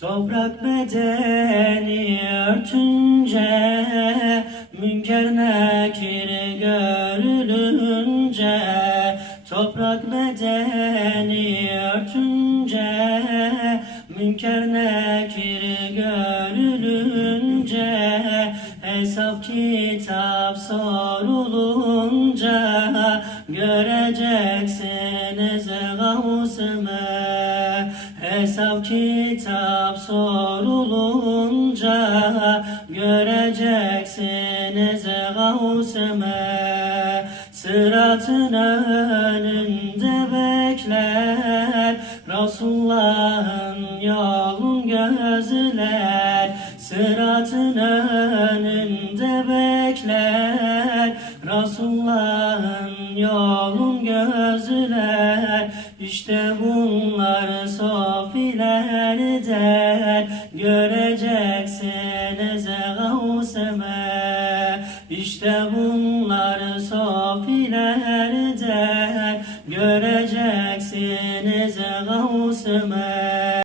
Toprak bedeni örtünce Münker nekir görülünce Toprak bedeni örtünce Münker nekir görülünce Hesap kitap sorulunca Göreceksiniz gavsımı Hesap kitap sorulunca Göreceksiniz gavsımı Sıratın önünde bekler Resulullah'ın yolun gözler Sıratın önünde bekler Resulullah'ın yolun gözler İşte bunlar sofiler der Göreceksiniz gavsımı İşte bunlar sofiler der Göreceksiniz gavsımı